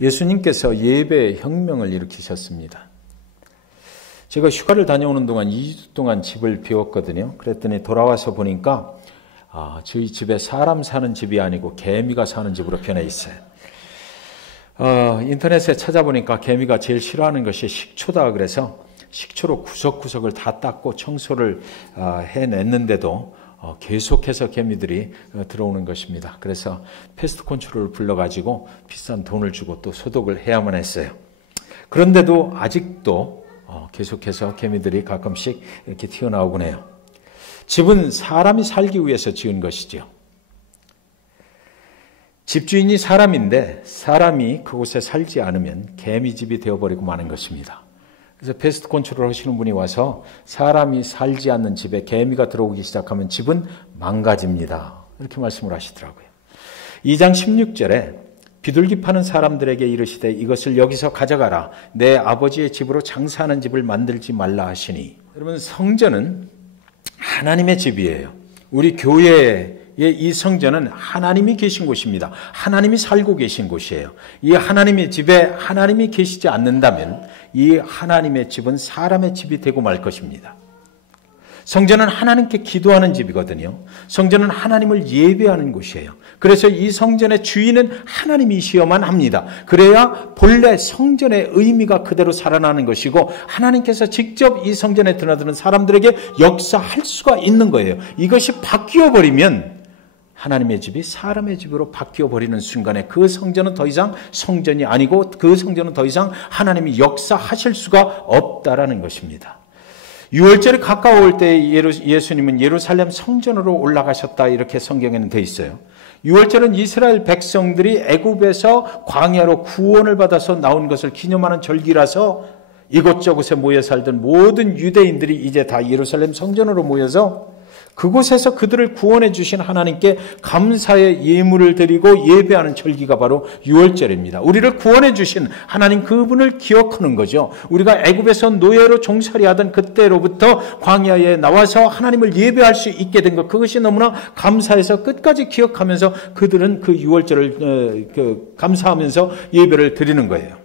예수님께서 예배 혁명을 일으키셨습니다. 제가 휴가를 다녀오는 동안 2주 동안 집을 비웠거든요. 그랬더니 돌아와서 보니까 저희 집에 사람 사는 집이 아니고 개미가 사는 집으로 변해 있어요. 인터넷에 찾아보니까 개미가 제일 싫어하는 것이 식초다 그래서 식초로 구석구석을 다 닦고 청소를 해냈는데도 계속해서 개미들이 들어오는 것입니다. 그래서 패스트 컨트롤을 불러가지고 비싼 돈을 주고 또 소독을 해야만 했어요. 그런데도 아직도 계속해서 개미들이 가끔씩 이렇게 튀어나오곤 해요. 집은 사람이 살기 위해서 지은 것이죠. 집주인이 사람인데 사람이 그곳에 살지 않으면 개미집이 되어버리고 마는 것입니다. 그래서 패스트 컨트롤 하시는 분이 와서 사람이 살지 않는 집에 개미가 들어오기 시작하면 집은 망가집니다. 이렇게 말씀을 하시더라고요. 2장 16절에 비둘기 파는 사람들에게 이르시되 이것을 여기서 가져가라. 내 아버지의 집으로 장사하는 집을 만들지 말라 하시니. 여러분, 성전은 하나님의 집이에요. 우리 교회의 이 성전은 하나님이 계신 곳입니다. 하나님이 살고 계신 곳이에요. 이 하나님의 집에 하나님이 계시지 않는다면 이 하나님의 집은 사람의 집이 되고 말 것입니다. 성전은 하나님께 기도하는 집이거든요. 성전은 하나님을 예배하는 곳이에요. 그래서 이 성전의 주인은 하나님이시여만 합니다. 그래야 본래 성전의 의미가 그대로 살아나는 것이고 하나님께서 직접 이 성전에 드나드는 사람들에게 역사할 수가 있는 거예요. 이것이 바뀌어버리면 하나님의 집이 사람의 집으로 바뀌어버리는 순간에 그 성전은 더 이상 성전이 아니고 그 성전은 더 이상 하나님이 역사하실 수가 없다라는 것입니다. 6월절이 가까울 때 예수님은 예루살렘 성전으로 올라가셨다 이렇게 성경에는 되어 있어요. 6월절은 이스라엘 백성들이 애굽에서 광야로 구원을 받아서 나온 것을 기념하는 절기라서 이곳저곳에 모여 살던 모든 유대인들이 이제 다 예루살렘 성전으로 모여서 그곳에서 그들을 구원해 주신 하나님께 감사의 예물을 드리고 예배하는 절기가 바로 6월절입니다. 우리를 구원해 주신 하나님 그분을 기억하는 거죠. 우리가 애굽에서 노예로 종살이하던 그때로부터 광야에 나와서 하나님을 예배할 수 있게 된 것, 그것이 너무나 감사해서 끝까지 기억하면서 그들은 그 6월절을 감사하면서 예배를 드리는 거예요.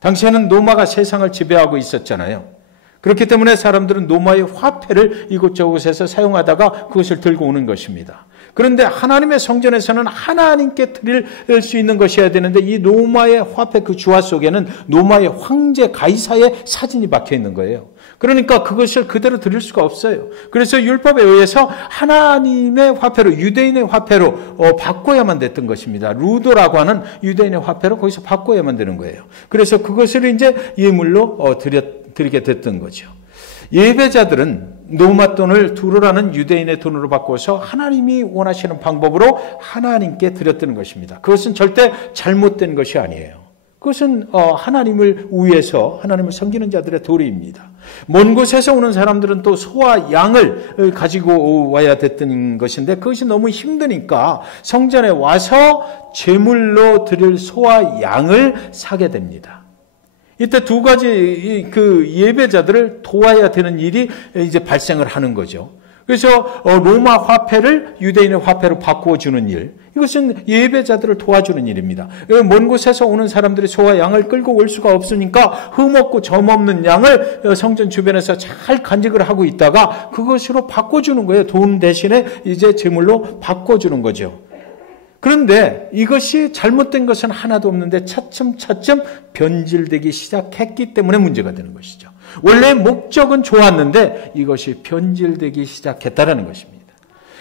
당시에는 로마가 세상을 지배하고 있었잖아요. 그렇기 때문에 사람들은 로마의 화폐를 이곳저곳에서 사용하다가 그것을 들고 오는 것입니다. 그런데 하나님의 성전에서는 하나님께 드릴 수 있는 것이어야 되는데 이 로마의 화폐 그 주화 속에는 로마의 황제 가이사의 사진이 박혀 있는 거예요. 그러니까 그것을 그대로 드릴 수가 없어요. 그래서 율법에 의해서 하나님의 화폐로, 유대인의 화폐로 바꿔야만 됐던 것입니다. 루도라고 하는 유대인의 화폐로 거기서 바꿔야만 되는 거예요. 그래서 그것을 이제 예물로 드리게 됐던 거죠. 예배자들은 로마 돈을 두루라는 유대인의 돈으로 바꿔서 하나님이 원하시는 방법으로 하나님께 드렸던 것입니다. 그것은 절대 잘못된 것이 아니에요. 그것은 하나님을 위해서 하나님을 섬기는 자들의 도리입니다. 먼 곳에서 오는 사람들은 또 소와 양을 가지고 와야 됐던 것인데 그것이 너무 힘드니까 성전에 와서 제물로 드릴 소와 양을 사게 됩니다. 이때 두 가지 그 예배자들을 도와야 되는 일이 이제 발생을 하는 거죠. 그래서 로마 화폐를 유대인의 화폐로 바꾸어 주는 일, 이것은 예배자들을 도와주는 일입니다. 먼 곳에서 오는 사람들이 소와 양을 끌고 올 수가 없으니까 흠없고 점없는 양을 성전 주변에서 잘 간직을 하고 있다가 그것으로 바꿔주는 거예요. 돈 대신에 이제 제물로 바꿔주는 거죠. 그런데 이것이 잘못된 것은 하나도 없는데 차츰차츰 변질되기 시작했기 때문에 문제가 되는 것이죠. 원래 목적은 좋았는데 이것이 변질되기 시작했다는 것입니다.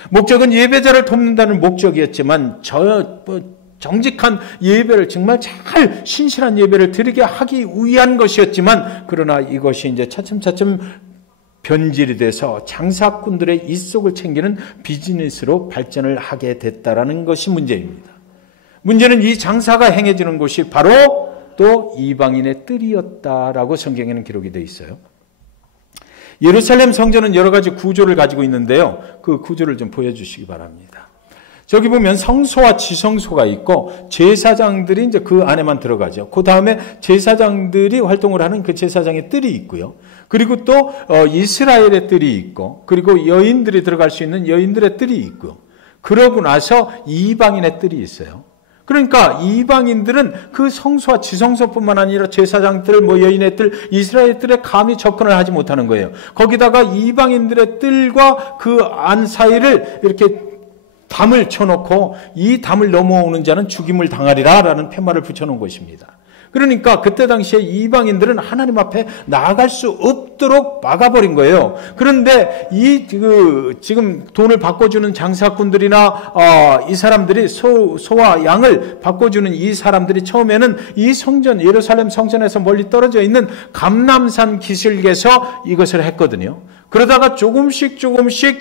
목적은 예배자를 돕는다는 목적이었지만 정직한 예배를 정말 잘 신실한 예배를 드리게 하기 위한 것이었지만 그러나 이것이 이제 차츰차츰 변질이 돼서 장사꾼들의 입속을 챙기는 비즈니스로 발전을 하게 됐다라는 것이 문제입니다. 문제는 이 장사가 행해지는 곳이 바로 또 이방인의 뜰이었다라고 성경에는 기록이 되어 있어요. 예루살렘 성전은 여러 가지 구조를 가지고 있는데요. 그 구조를 좀 보여주시기 바랍니다. 저기 보면 성소와 지성소가 있고 제사장들이 이제 그 안에만 들어가죠. 그 다음에 제사장들이 활동을 하는 그 제사장의 뜰이 있고요. 그리고 또 이스라엘의 뜰이 있고 그리고 여인들이 들어갈 수 있는 여인들의 뜰이 있고 그러고 나서 이방인의 뜰이 있어요. 그러니까 이방인들은 그 성소와 지성소뿐만 아니라 제사장들, 여인의 뜰, 이스라엘 뜰에 감히 접근을 하지 못하는 거예요. 거기다가 이방인들의 뜰과 그 안 사이를 이렇게 담을 쳐놓고 이 담을 넘어오는 자는 죽임을 당하리라 라는 팻말을 붙여놓은 것입니다. 그러니까 그때 당시에 이방인들은 하나님 앞에 나아갈 수 없도록 막아버린 거예요. 그런데 지금 돈을 바꿔주는 장사꾼들이나 이 사람들이 소와 양을 바꿔주는 이 사람들이 처음에는 이 성전, 예루살렘 성전에서 멀리 떨어져 있는 감람산 기슭에서 이것을 했거든요. 그러다가 조금씩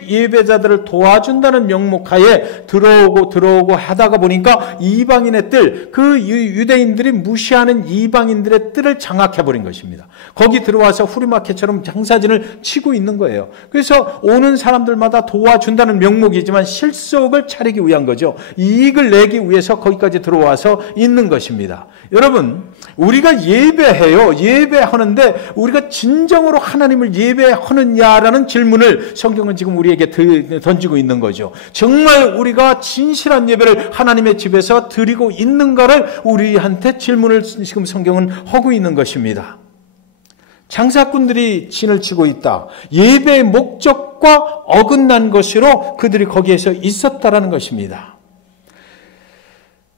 예배자들을 도와준다는 명목하에 들어오고 하다가 보니까 이방인의 뜰, 그 유대인들이 무시하는 이방인들의 뜰을 장악해버린 것입니다. 거기 들어와서 후리마켓처럼 장사진을 치고 있는 거예요. 그래서 오는 사람들마다 도와준다는 명목이지만 실속을 차리기 위한 거죠. 이익을 내기 위해서 거기까지 들어와서 있는 것입니다. 여러분, 우리가 예배해요. 예배하는데 우리가 진정으로 하나님을 예배하느냐라는 질문을 성경은 지금 우리에게 던지고 있는 거죠. 정말 우리가 진실한 예배를 하나님의 집에서 드리고 있는가를 우리한테 질문을 지금 성경은 하고 있는 것입니다. 장사꾼들이 진을 치고 있다. 예배의 목적과 어긋난 것으로 그들이 거기에서 있었다라는 것입니다.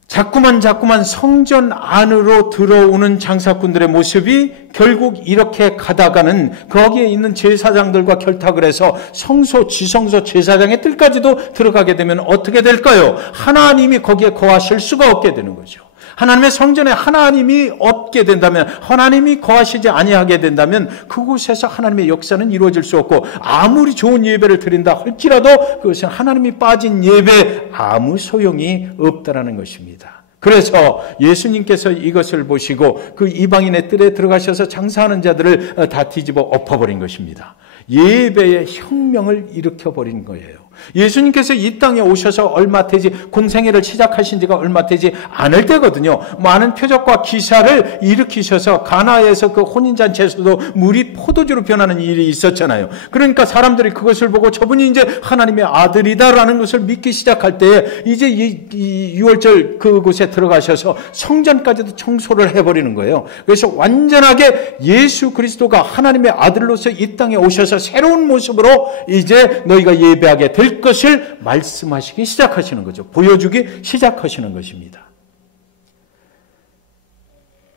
자꾸만 성전 안으로 들어오는 장사꾼들의 모습이 결국 이렇게 가다가는 거기에 있는 제사장들과 결탁을 해서 성소, 지성소, 제사장의 뜰까지도 들어가게 되면 어떻게 될까요? 하나님이 거기에 거하실 수가 없게 되는 거죠. 하나님의 성전에 하나님이 없게 된다면, 하나님이 거하시지 아니하게 된다면 그곳에서 하나님의 역사는 이루어질 수 없고, 아무리 좋은 예배를 드린다 할지라도 그것은 하나님이 빠진 예배 아무 소용이 없다라는 것입니다. 그래서 예수님께서 이것을 보시고 그 이방인의 뜰에 들어가셔서 장사하는 자들을 다 뒤집어 엎어버린 것입니다. 예배의 혁명을 일으켜버린 거예요. 예수님께서 이 땅에 오셔서 얼마 되지, 공생애를 시작하신 지가 얼마 되지 않을 때거든요. 많은 표적과 기사를 일으키셔서 가나에서 그 혼인잔치에서도 물이 포도주로 변하는 일이 있었잖아요. 그러니까 사람들이 그것을 보고 저분이 이제 하나님의 아들이다라는 것을 믿기 시작할 때에 이제 이 6월절 그곳에 들어가셔서 성전까지도 청소를 해버리는 거예요. 그래서 완전하게 예수 그리스도가 하나님의 아들로서 이 땅에 오셔서 새로운 모습으로 이제 너희가 예배하게 될 것을 말씀하시기 시작하시는 거죠. 보여주기 시작하시는 것입니다.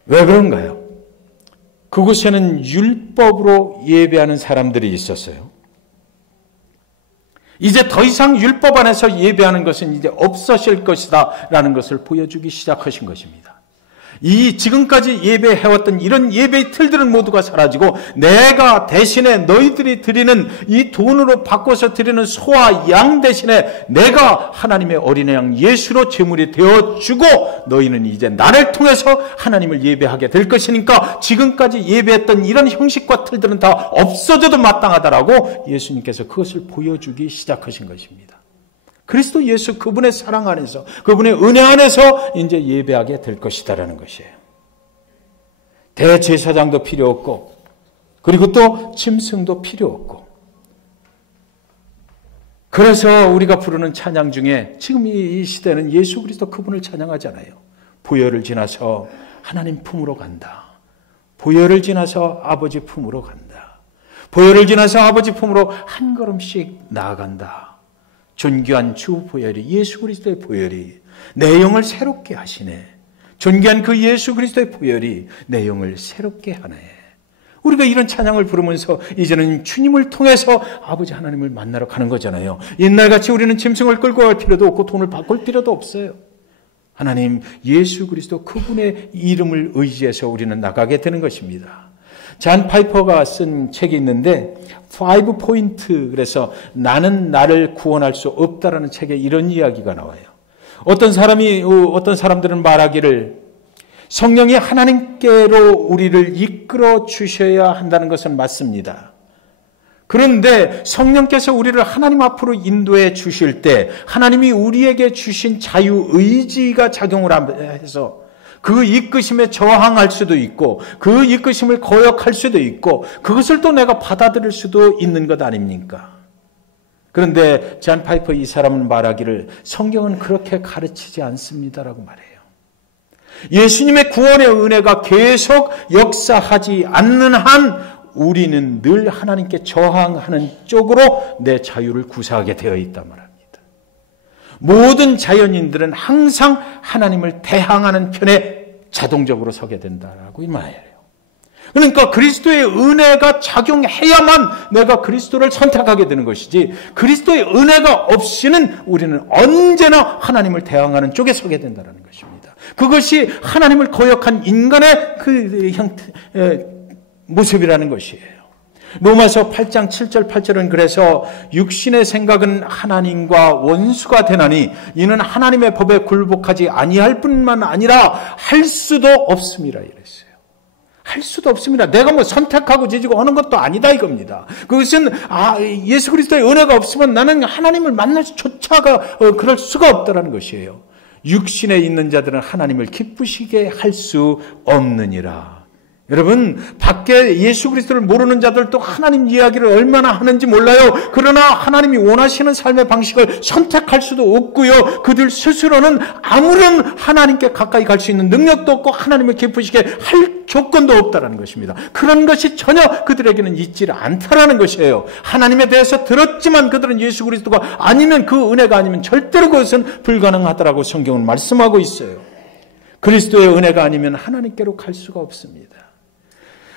왜 그런가요? 그곳에는 율법으로 예배하는 사람들이 있었어요. 이제 더 이상 율법 안에서 예배하는 것은 이제 없어질 것이다 라는 것을 보여주기 시작하신 것입니다. 이 지금까지 예배해왔던 이런 예배의 틀들은 모두가 사라지고 내가 대신에 너희들이 드리는 이 돈으로 바꿔서 드리는 소와 양 대신에 내가 하나님의 어린 양 예수로 제물이 되어주고 너희는 이제 나를 통해서 하나님을 예배하게 될 것이니까 지금까지 예배했던 이런 형식과 틀들은 다 없어져도 마땅하다라고 예수님께서 그것을 보여주기 시작하신 것입니다. 그리스도 예수 그분의 사랑 안에서, 그분의 은혜 안에서 이제 예배하게 될 것이다라는 것이에요. 대제사장도 필요 없고, 그리고 또 짐승도 필요 없고. 그래서 우리가 부르는 찬양 중에 지금 이 시대는 예수 그리스도 그분을 찬양하잖아요. 보혈을 지나서 하나님 품으로 간다. 보혈을 지나서 아버지 품으로 간다. 보혈을 지나서 아버지 품으로 한 걸음씩 나아간다. 존귀한 주 보혈이, 예수 그리스도의 보혈이 내 영을 새롭게 하시네. 존귀한 그 예수 그리스도의 보혈이 내 영을 새롭게 하네. 우리가 이런 찬양을 부르면서 이제는 주님을 통해서 아버지 하나님을 만나러 가는 거잖아요. 옛날같이 우리는 짐승을 끌고 갈 필요도 없고 돈을 바꿀 필요도 없어요. 하나님 예수 그리스도 그분의 이름을 의지해서 우리는 나가게 되는 것입니다. 잔 파이퍼가 쓴 책이 있는데 5포인트, 그래서 나는 나를 구원할 수 없다라는 책에 이런 이야기가 나와요. 어떤 사람들은 말하기를 성령이 하나님께로 우리를 이끌어 주셔야 한다는 것은 맞습니다. 그런데 성령께서 우리를 하나님 앞으로 인도해 주실 때 하나님이 우리에게 주신 자유의지가 작용을 해서 그 이끄심에 저항할 수도 있고 그 이끄심을 거역할 수도 있고 그것을 또 내가 받아들일 수도 있는 것 아닙니까? 그런데 잔 파이퍼 이 사람은 말하기를 성경은 그렇게 가르치지 않습니다라고 말해요. 예수님의 구원의 은혜가 계속 역사하지 않는 한 우리는 늘 하나님께 저항하는 쪽으로 내 자유를 구사하게 되어 있단 말입니다. 모든 자연인들은 항상 하나님을 대항하는 편에 자동적으로 서게 된다라고 이 말이에요. 그러니까 그리스도의 은혜가 작용해야만 내가 그리스도를 선택하게 되는 것이지, 그리스도의 은혜가 없이는 우리는 언제나 하나님을 대항하는 쪽에 서게 된다는 것입니다. 그것이 하나님을 거역한 인간의 그 모습이라는 것이에요. 로마서 8장 7절 8절은 그래서 육신의 생각은 하나님과 원수가 되나니 이는 하나님의 법에 굴복하지 아니할 뿐만 아니라 할 수도 없습니다 이랬어요. 할 수도 없습니다. 내가 뭐 선택하고 지지고 하는 것도 아니다 이겁니다. 그것은 예수 그리스도의 은혜가 없으면 나는 하나님을 만날 수조차가 그럴 수가 없다라는 것이에요. 육신에 있는 자들은 하나님을 기쁘시게 할 수 없느니라. 여러분, 밖에 예수 그리스도를 모르는 자들도 하나님 이야기를 얼마나 하는지 몰라요. 그러나 하나님이 원하시는 삶의 방식을 선택할 수도 없고요. 그들 스스로는 아무런 하나님께 가까이 갈 수 있는 능력도 없고 하나님을 기쁘시게 할 조건도 없다라는 것입니다. 그런 것이 전혀 그들에게는 있지 않다라는 것이에요. 하나님에 대해서 들었지만 그들은 예수 그리스도가 아니면, 그 은혜가 아니면 절대로 그것은 불가능하다라고 성경은 말씀하고 있어요. 그리스도의 은혜가 아니면 하나님께로 갈 수가 없습니다.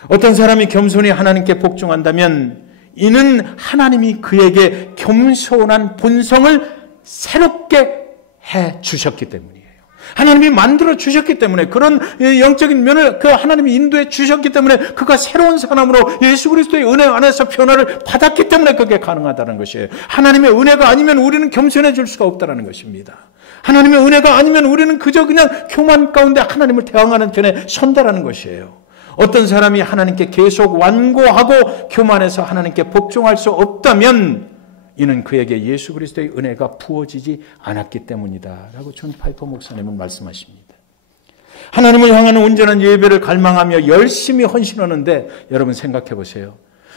어떤 사람이 겸손히 하나님께 복종한다면 이는 하나님이 그에게 겸손한 본성을 새롭게 해 주셨기 때문이에요. 하나님이 만들어 주셨기 때문에, 그런 영적인 면을 그 하나님이 인도해 주셨기 때문에 그가 새로운 사람으로 예수 그리스도의 은혜 안에서 변화를 받았기 때문에 그게 가능하다는 것이에요. 하나님의 은혜가 아니면 우리는 겸손해질 수가 없다는 것입니다. 하나님의 은혜가 아니면 우리는 그저 그냥 교만 가운데 하나님을 대항하는 편에 선다라는 것이에요. 어떤 사람이 하나님께 계속 완고하고 교만해서 하나님께 복종할 수 없다면 이는 그에게 예수 그리스도의 은혜가 부어지지 않았기 때문이다 라고 존 파이퍼 목사님은 말씀하십니다. 하나님을 향하는 온전한 예배를 갈망하며 열심히 헌신하는데, 여러분 생각해 보세요.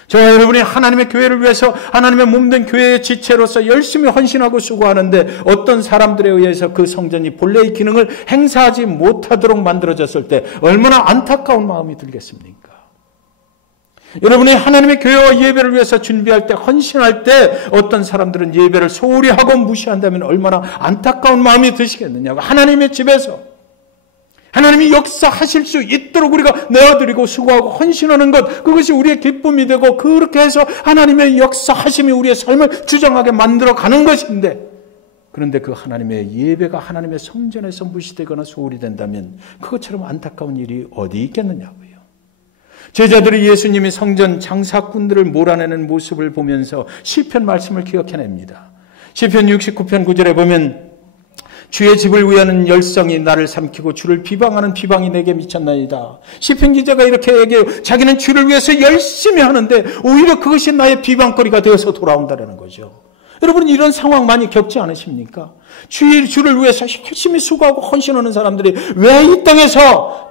저와 여러분이 하나님의 교회를 위해서 하나님의 몸된 교회의 지체로서 열심히 헌신하고 수고하는데 어떤 사람들에 의해서 그 성전이 본래의 기능을 행사하지 못하도록 만들어졌을 때 얼마나 안타까운 마음이 들겠습니까? 여러분이 하나님의 교회와 예배를 위해서 준비할 때, 헌신할 때 어떤 사람들은 예배를 소홀히 하고 무시한다면 얼마나 안타까운 마음이 드시겠느냐고. 하나님의 집에서 하나님이 역사하실 수 있도록 우리가 내어드리고 수고하고 헌신하는 것, 그것이 우리의 기쁨이 되고 그렇게 해서 하나님의 역사하심이 우리의 삶을 주장하게 만들어가는 것인데, 그런데 그 하나님의 예배가 하나님의 성전에서 무시되거나 소홀히 된다면 그것처럼 안타까운 일이 어디 있겠느냐고요. 제자들이 예수님이 성전 장사꾼들을 몰아내는 모습을 보면서 시편 말씀을 기억해냅니다. 시편 69편 9절에 보면 주의 집을 위하는 열성이 나를 삼키고 주를 비방하는 비방이 내게 미쳤나이다. 시편 기자가 이렇게 얘기해요. 자기는 주를 위해서 열심히 하는데 오히려 그것이 나의 비방거리가 되어서 돌아온다는 거죠. 여러분, 이런 상황 많이 겪지 않으십니까? 주를 위해서 열심히 수고하고 헌신하는 사람들이 왜 이 땅에서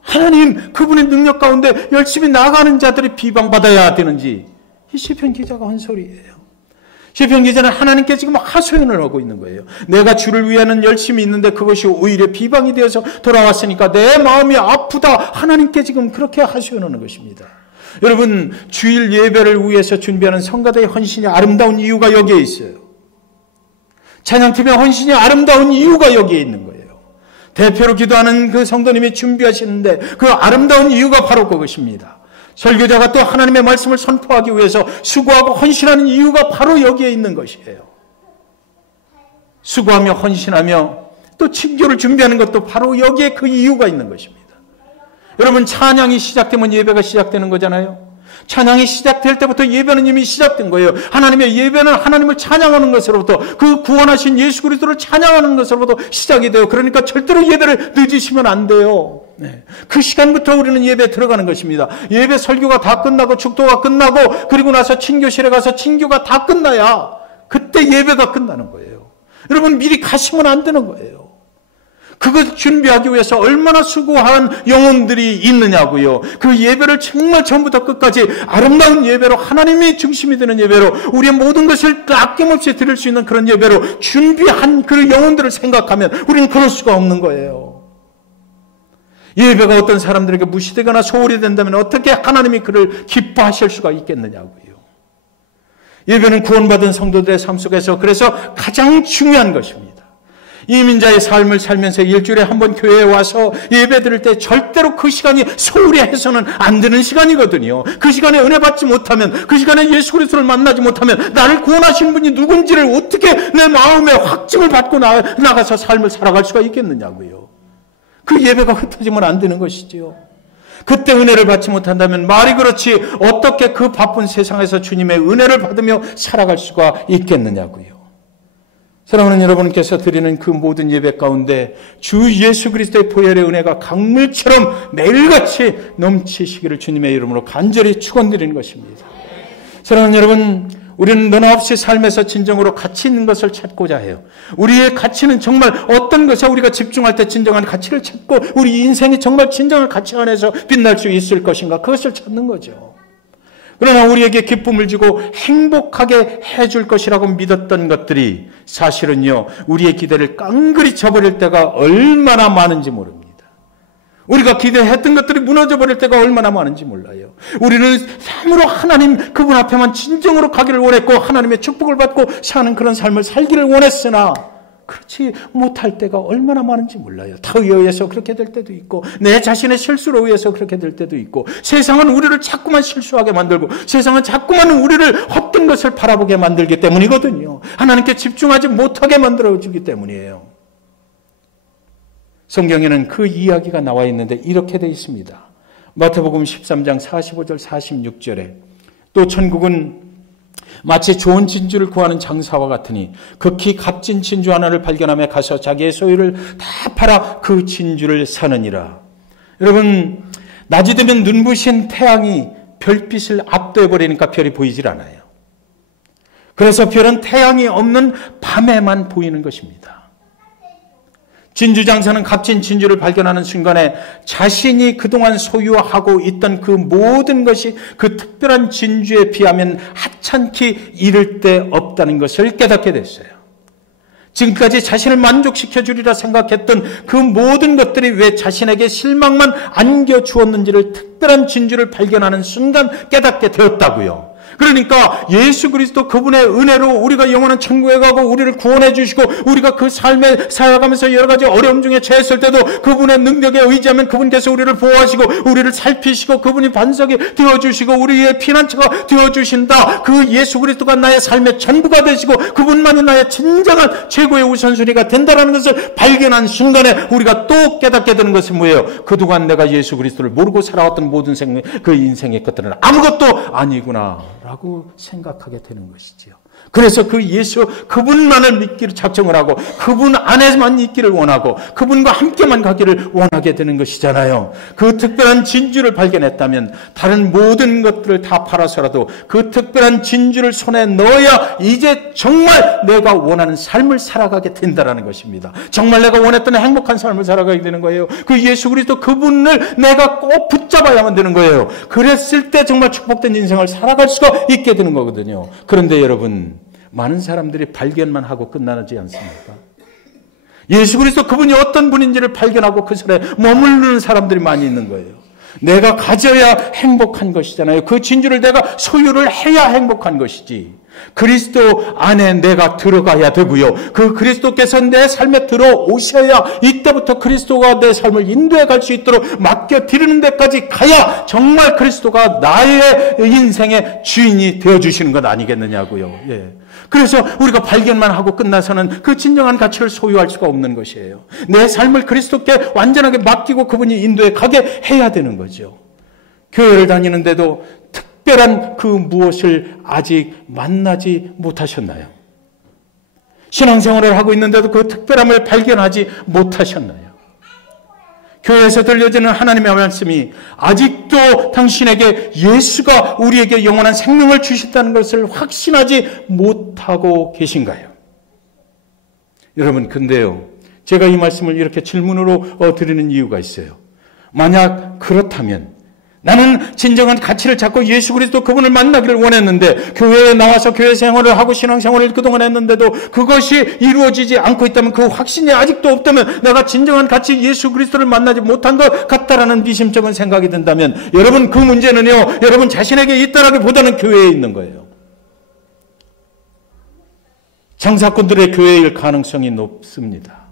하나님 그분의 능력 가운데 열심히 나아가는 자들이 비방받아야 되는지, 이 시편 기자가 한 소리예요. 시편 기자는 하나님께 지금 하소연을 하고 있는 거예요. 내가 주를 위하는 열심히 있는데 그것이 오히려 비방이 되어서 돌아왔으니까 내 마음이 아프다. 하나님께 지금 그렇게 하소연하는 것입니다. 여러분, 주일 예배를 위해서 준비하는 성가대의 헌신이 아름다운 이유가 여기에 있어요. 찬양팀의 헌신이 아름다운 이유가 여기에 있는 거예요. 대표로 기도하는 그 성도님이 준비하시는데 그 아름다운 이유가 바로 그것입니다. 설교자가 또 하나님의 말씀을 선포하기 위해서 수고하고 헌신하는 이유가 바로 여기에 있는 것이에요. 수고하며 헌신하며 또 친교를 준비하는 것도 바로 여기에 그 이유가 있는 것입니다. 여러분, 찬양이 시작되면 예배가 시작되는 거잖아요. 찬양이 시작될 때부터 예배는 이미 시작된 거예요. 하나님의 예배는 하나님을 찬양하는 것으로부터, 그 구원하신 예수 그리스도를 찬양하는 것으로부터 시작이 돼요. 그러니까 절대로 예배를 늦으시면 안 돼요. 네. 그 시간부터 우리는 예배에 들어가는 것입니다. 예배 설교가 다 끝나고 축도가 끝나고 그리고 나서 친교실에 가서 친교가 다 끝나야 그때 예배가 끝나는 거예요. 여러분, 미리 가시면 안 되는 거예요. 그걸 준비하기 위해서 얼마나 수고한 영혼들이 있느냐고요. 그 예배를 정말 처음부터 끝까지 아름다운 예배로, 하나님이 중심이 되는 예배로, 우리의 모든 것을 아낌없이 드릴 수 있는 그런 예배로 준비한 그 영혼들을 생각하면 우리는 그럴 수가 없는 거예요. 예배가 어떤 사람들에게 무시되거나 소홀히 된다면 어떻게 하나님이 그를 기뻐하실 수가 있겠느냐고요. 예배는 구원받은 성도들의 삶 속에서 그래서 가장 중요한 것입니다. 이민자의 삶을 살면서 일주일에 한 번 교회에 와서 예배 드릴 때 절대로 그 시간이 소홀히 해서는 안 되는 시간이거든요. 그 시간에 은혜 받지 못하면, 그 시간에 예수 그리스도를 만나지 못하면 나를 구원하신 분이 누군지를 어떻게 내 마음에 확증을 받고 나가서 삶을 살아갈 수가 있겠느냐고요. 그 예배가 흩어지면 안 되는 것이지요. 그때 은혜를 받지 못한다면 말이 그렇지 어떻게 그 바쁜 세상에서 주님의 은혜를 받으며 살아갈 수가 있겠느냐고요. 사랑하는 여러분께서 드리는 그 모든 예배 가운데 주 예수 그리스도의 보혈의 은혜가 강물처럼 매일같이 넘치시기를 주님의 이름으로 간절히 축원드리는 것입니다. 사랑하는 여러분, 우리는 너나 없이 삶에서 진정으로 가치 있는 것을 찾고자 해요. 우리의 가치는 정말 어떤 것에 우리가 집중할 때 진정한 가치를 찾고 우리 인생이 정말 진정한 가치 안에서 빛날 수 있을 것인가, 그것을 찾는 거죠. 그러나 우리에게 기쁨을 주고 행복하게 해줄 것이라고 믿었던 것들이 사실은요, 우리의 기대를 깡그리 저버릴 때가 얼마나 많은지 모릅니다. 우리가 기대했던 것들이 무너져버릴 때가 얼마나 많은지 몰라요. 우리는 참으로 하나님 그분 앞에만 진정으로 가기를 원했고 하나님의 축복을 받고 사는 그런 삶을 살기를 원했으나 그렇지 못할 때가 얼마나 많은지 몰라요. 타의에 의해서 그렇게 될 때도 있고 내 자신의 실수로 의해서 그렇게 될 때도 있고 세상은 우리를 자꾸만 실수하게 만들고 세상은 자꾸만 우리를 헛된 것을 바라보게 만들기 때문이거든요. 하나님께 집중하지 못하게 만들어주기 때문이에요. 성경에는 그 이야기가 나와 있는데 이렇게 되어 있습니다. 마태복음 13장 45절 46절에 또 천국은 마치 좋은 진주를 구하는 장사와 같으니 극히 값진 진주 하나를 발견하며 가서 자기의 소유를 다 팔아 그 진주를 사느니라. 여러분, 낮이 되면 눈부신 태양이 별빛을 압도해버리니까 별이 보이질 않아요. 그래서 별은 태양이 없는 밤에만 보이는 것입니다. 진주 장사는 값진 진주를 발견하는 순간에 자신이 그동안 소유하고 있던 그 모든 것이 그 특별한 진주에 비하면 하찮게 이를 데 없다는 것을 깨닫게 됐어요. 지금까지 자신을 만족시켜 주리라 생각했던 그 모든 것들이 왜 자신에게 실망만 안겨주었는지를 특별한 진주를 발견하는 순간 깨닫게 되었다고요. 그러니까 예수 그리스도 그분의 은혜로 우리가 영원한 천국에 가고 우리를 구원해 주시고 우리가 그 삶에 살아가면서 여러 가지 어려움 중에 처했을 때도 그분의 능력에 의지하면 그분께서 우리를 보호하시고 우리를 살피시고 그분이 반석이 되어주시고 우리의 피난처가 되어주신다. 그 예수 그리스도가 나의 삶의 전부가 되시고 그분만이 나의 진정한 최고의 우선순위가 된다는 것을 발견한 순간에 우리가 또 깨닫게 되는 것은 뭐예요? 그동안 내가 예수 그리스도를 모르고 살아왔던 모든 그 인생의 것들은 아무것도 아니구나 라고 생각하게 되는 것이지요. 그래서 그 예수 그분만을 믿기를 작정을 하고 그분 안에만 있기를 원하고 그분과 함께만 가기를 원하게 되는 것이잖아요. 그 특별한 진주를 발견했다면 다른 모든 것들을 다 팔아서라도 그 특별한 진주를 손에 넣어야 이제 정말 내가 원하는 삶을 살아가게 된다는 것입니다. 정말 내가 원했던 행복한 삶을 살아가게 되는 거예요. 그 예수 그리스도 그분을 내가 꼭 붙잡아야만 되는 거예요. 그랬을 때 정말 축복된 인생을 살아갈 수가 있게 되는 거거든요. 그런데 여러분, 많은 사람들이 발견만 하고 끝나지 않습니까? 예수 그리스도 그분이 어떤 분인지를 발견하고 그 설에 머무르는 사람들이 많이 있는 거예요. 내가 가져야 행복한 것이잖아요. 그 진주를 내가 소유를 해야 행복한 것이지. 그리스도 안에 내가 들어가야 되고요. 그 그리스도께서 내 삶에 들어오셔야 이때부터 그리스도가 내 삶을 인도해 갈 수 있도록 맡겨드리는 데까지 가야 정말 그리스도가 나의 인생의 주인이 되어주시는 것 아니겠느냐고요. 예. 그래서 우리가 발견만 하고 끝나서는 그 진정한 가치를 소유할 수가 없는 것이에요. 내 삶을 그리스도께 완전하게 맡기고 그분이 인도해 가게 해야 되는 거죠. 교회를 다니는데도 특별한 그 무엇을 아직 만나지 못하셨나요? 신앙생활을 하고 있는데도 그 특별함을 발견하지 못하셨나요? 교회에서 들려지는 하나님의 말씀이 아직도 당신에게 예수가 우리에게 영원한 생명을 주셨다는 것을 확신하지 못하고 계신가요? 여러분, 근데요, 제가 이 말씀을 이렇게 질문으로 드리는 이유가 있어요. 만약 그렇다면 나는 진정한 가치를 찾고 예수 그리스도 그분을 만나기를 원했는데 교회에 나와서 교회 생활을 하고 신앙생활을 그동안 했는데도 그것이 이루어지지 않고 있다면, 그 확신이 아직도 없다면, 내가 진정한 가치 예수 그리스도를 만나지 못한 것 같다라는 미심쩍은 생각이 든다면, 여러분 그 문제는요, 여러분 자신에게 있다라기보다는 교회에 있는 거예요. 장사꾼들의 교회일 가능성이 높습니다.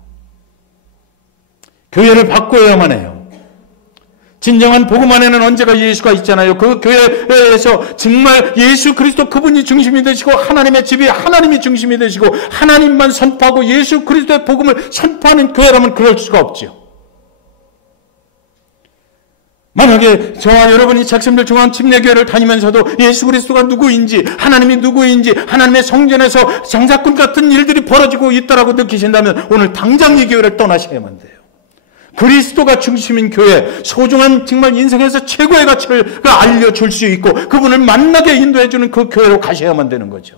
교회를 바꿔야만 해요. 진정한 복음 안에는 언제가 예수가 있잖아요. 그 교회에서 정말 예수 그리스도 그분이 중심이 되시고, 하나님의 집이 하나님이 중심이 되시고, 하나님만 선포하고 예수 그리스도의 복음을 선포하는 교회라면 그럴 수가 없죠. 만약에 저와 여러분이 잭슨빌 중앙침례교회를 다니면서도 예수 그리스도가 누구인지, 하나님이 누구인지, 하나님의 성전에서 장사꾼 같은 일들이 벌어지고 있다라고 느끼신다면 오늘 당장 이 교회를 떠나셔야만 돼요. 그리스도가 중심인 교회, 소중한 정말 인생에서 최고의 가치를 알려줄 수 있고 그분을 만나게 인도해주는 그 교회로 가셔야만 되는 거죠.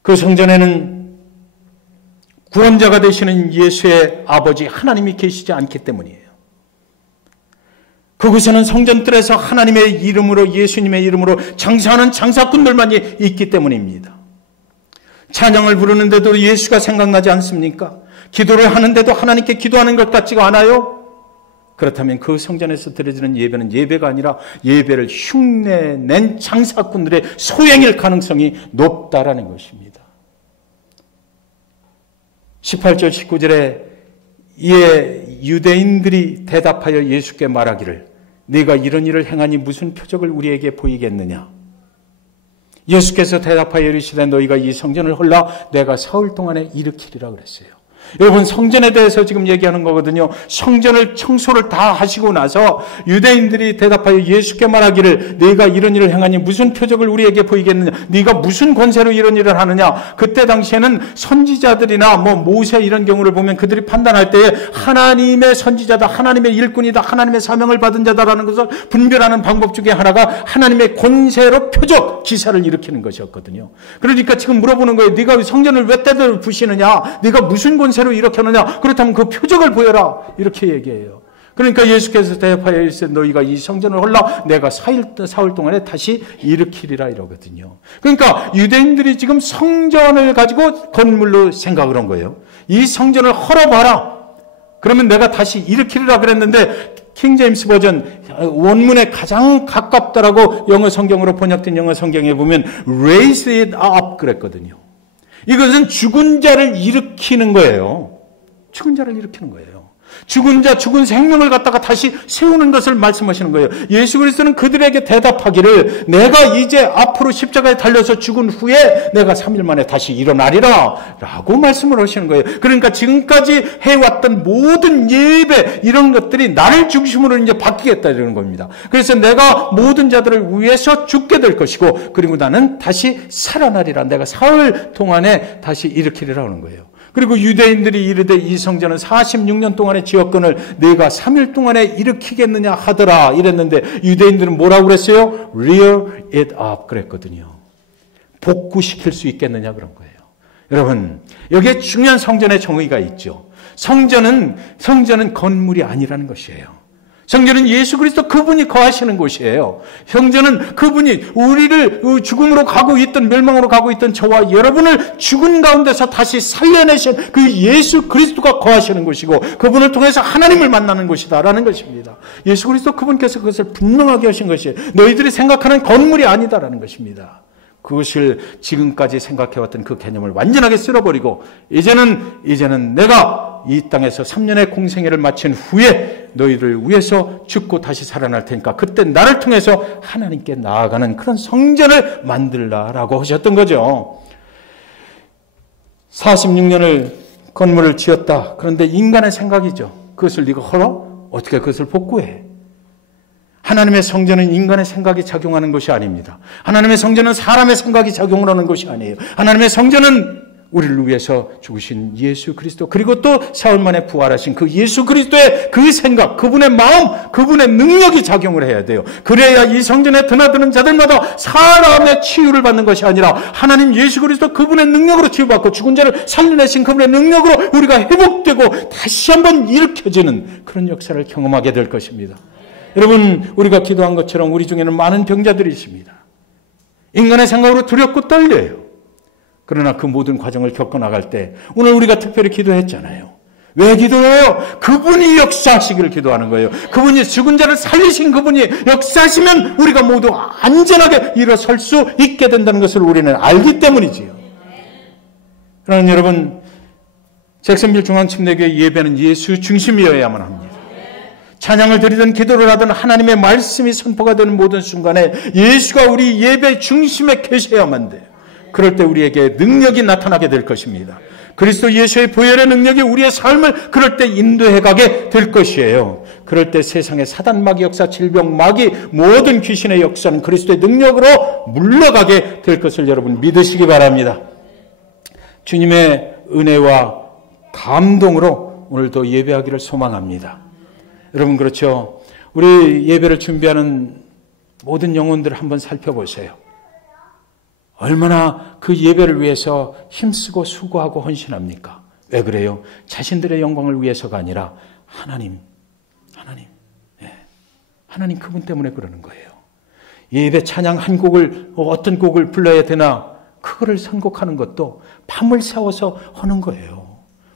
그 성전에는 구원자가 되시는 예수의 아버지 하나님이 계시지 않기 때문이에요. 그곳에는 성전뜰에서 하나님의 이름으로, 예수님의 이름으로 장사하는 장사꾼들만 있기 때문입니다. 찬양을 부르는데도 예수가 생각나지 않습니까? 기도를 하는데도 하나님께 기도하는 것 같지가 않아요? 그렇다면 그 성전에서 드려지는 예배는 예배가 아니라 예배를 흉내낸 장사꾼들의 소행일 가능성이 높다라는 것입니다. 18절 19절에 이에 유대인들이 대답하여 예수께 말하기를 네가 이런 일을 행하니 무슨 표적을 우리에게 보이겠느냐? 예수께서 대답하여 이르시되 너희가 이 성전을 헐라 내가 사흘 동안에 일으키리라 그랬어요. 여러분, 성전에 대해서 지금 얘기하는 거거든요. 성전을 청소를 다 하시고 나서 유대인들이 대답하여 예수께 말하기를 네가 이런 일을 행하니 무슨 표적을 우리에게 보이겠느냐? 네가 무슨 권세로 이런 일을 하느냐? 그때 당시에는 선지자들이나 모세 이런 경우를 보면 그들이 판단할 때에 하나님의 선지자다, 하나님의 일꾼이다, 하나님의 사명을 받은 자다라는 것을 분별하는 방법 중에 하나가 하나님의 권세로 표적, 기사를 일으키는 것이었거든요. 그러니까 지금 물어보는 거예요. 네가 성전을 왜 때를 부시느냐? 네가 무슨 권세로 이렇게 하느냐? 그렇다면 그 표적을 보여라. 이렇게 얘기해요. 그러니까 예수께서 대답하여 이르시되 너희가 이 성전을 헐라 내가 사흘 동안에 다시 일으키리라 이러거든요. 그러니까 유대인들이 지금 성전을 가지고 건물로 생각을 한 거예요. 이 성전을 헐어봐라. 그러면 내가 다시 일으키리라 그랬는데 킹 제임스 버전 원문에 가장 가깝다라고 영어 성경으로 번역된 영어 성경에 보면 raise it up 그랬거든요. 이것은 죽은 자를 일으키는 거예요. 죽은 자를 일으키는 거예요. 죽은 자, 죽은 생명을 갖다가 다시 세우는 것을 말씀하시는 거예요. 예수 그리스도는 그들에게 대답하기를 내가 이제 앞으로 십자가에 달려서 죽은 후에 내가 3일 만에 다시 일어나리라 라고 말씀을 하시는 거예요. 그러니까 지금까지 해왔던 모든 예배 이런 것들이 나를 중심으로 이제 바뀌겠다 이러는 겁니다. 그래서 내가 모든 자들을 위해서 죽게 될 것이고 그리고 나는 다시 살아나리라. 내가 사흘 동안에 다시 일으키리라 하는 거예요. 그리고 유대인들이 이르되 이 성전은 46년 동안의 지역권을 내가 3일 동안에 일으키겠느냐 하더라 이랬는데 유대인들은 뭐라고 그랬어요? Rear it up 그랬거든요. 복구시킬 수 있겠느냐 그런 거예요. 여러분, 여기에 중요한 성전의 정의가 있죠. 성전은 건물이 아니라는 것이에요. 성전은 예수 그리스도 그분이 거하시는 곳이에요. 성전은 그분이 우리를 죽음으로 가고 있던 멸망으로 가고 있던 저와 여러분을 죽은 가운데서 다시 살려내신 그 예수 그리스도가 거하시는 곳이고 그분을 통해서 하나님을 만나는 곳이다라는 것입니다. 예수 그리스도 그분께서 그것을 분명하게 하신 것이에요. 너희들이 생각하는 건물이 아니다라는 것입니다. 그것을 지금까지 생각해왔던 그 개념을 완전하게 쓸어버리고 이제는 내가 이 땅에서 3년의 공생애를 마친 후에 너희를 위해서 죽고 다시 살아날 테니까 그때 나를 통해서 하나님께 나아가는 그런 성전을 만들라라고 하셨던 거죠. 46년을 건물을 지었다. 그런데 인간의 생각이죠. 그것을 네가 헐어? 어떻게 그것을 복구해? 하나님의 성전은 인간의 생각이 작용하는 것이 아닙니다. 하나님의 성전은 사람의 생각이 작용을 하는 것이 아니에요. 하나님의 성전은 우리를 위해서 죽으신 예수 그리스도, 그리고 또 사흘 만에 부활하신 그 예수 그리스도의 그 생각, 그분의 마음, 그분의 능력이 작용을 해야 돼요. 그래야 이 성전에 드나드는 자들마다 사람의 치유를 받는 것이 아니라 하나님 예수 그리스도 그분의 능력으로 치유받고 죽은 자를 살려내신 그분의 능력으로 우리가 회복되고 다시 한번 일으켜지는 그런 역사를 경험하게 될 것입니다. 여러분, 우리가 기도한 것처럼 우리 중에는 많은 병자들이 있습니다. 인간의 생각으로 두렵고 떨려요. 그러나 그 모든 과정을 겪어나갈 때 오늘 우리가 특별히 기도했잖아요. 왜 기도해요? 그분이 역사하시기를 기도하는 거예요. 그분이 죽은 자를 살리신 그분이 역사하시면 우리가 모두 안전하게 일어설 수 있게 된다는 것을 우리는 알기 때문이지요. 그러나 여러분, 잭슨빌 중앙침례교회 예배는 예수 중심이어야만 합니다. 찬양을 드리든 기도를 하든 하나님의 말씀이 선포가 되는 모든 순간에 예수가 우리 예배 중심에 계셔야만 돼요. 그럴 때 우리에게 능력이 나타나게 될 것입니다. 그리스도 예수의 보혈의 능력이 우리의 삶을 그럴 때 인도해 가게 될 것이에요. 그럴 때 세상의 사단 마귀 역사, 질병 마귀, 모든 귀신의 역사는 그리스도의 능력으로 물러가게 될 것을 여러분 믿으시기 바랍니다. 주님의 은혜와 감동으로 오늘도 예배하기를 소망합니다. 여러분, 그렇죠? 우리 예배를 준비하는 모든 영혼들을 한번 살펴보세요. 얼마나 그 예배를 위해서 힘쓰고 수고하고 헌신합니까? 왜 그래요? 자신들의 영광을 위해서가 아니라 하나님 그분 때문에 그러는 거예요. 예배 찬양 한 곡을, 어떤 곡을 불러야 되나, 그거를 선곡하는 것도 밤을 새워서 하는 거예요.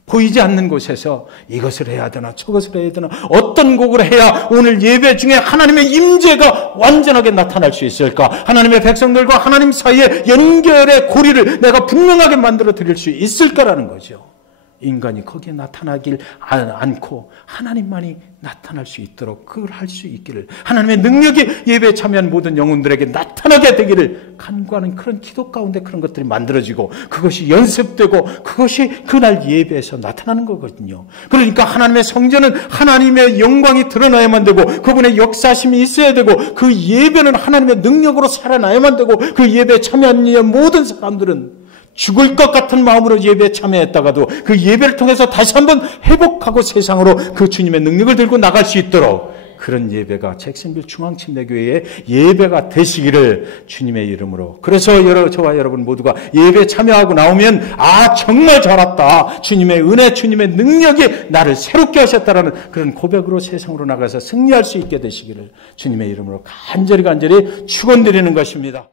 보이지 않는 곳에서 이것을 해야 되나 저것을 해야 되나, 어떤 곡을 해야 오늘 예배 중에 하나님의 임재가 완전하게 나타날 수 있을까, 하나님의 백성들과 하나님 사이의 연결의 고리를 내가 분명하게 만들어 드릴 수 있을까라는 거죠. 인간이 거기에 나타나길 않고 하나님만이 나타날 수 있도록 그걸 할 수 있기를, 하나님의 능력이 예배에 참여한 모든 영혼들에게 나타나게 되기를 간구하는 그런 기도 가운데 그런 것들이 만들어지고 그것이 연습되고 그것이 그날 예배에서 나타나는 거거든요. 그러니까 하나님의 성전은 하나님의 영광이 드러나야만 되고 그분의 역사심이 있어야 되고 그 예배는 하나님의 능력으로 살아나야만 되고 그 예배에 참여한 모든 사람들은 죽을 것 같은 마음으로 예배에 참여했다가도 그 예배를 통해서 다시 한번 회복하고 세상으로 그 주님의 능력을 들고 나갈 수 있도록 그런 예배가 잭슨빌 중앙침례교회의 예배가 되시기를 주님의 이름으로. 그래서 저와 여러분 모두가 예배에 참여하고 나오면 정말 잘 왔다, 주님의 은혜, 주님의 능력이 나를 새롭게 하셨다라는 그런 고백으로 세상으로 나가서 승리할 수 있게 되시기를 주님의 이름으로 간절히 축원드리는 것입니다.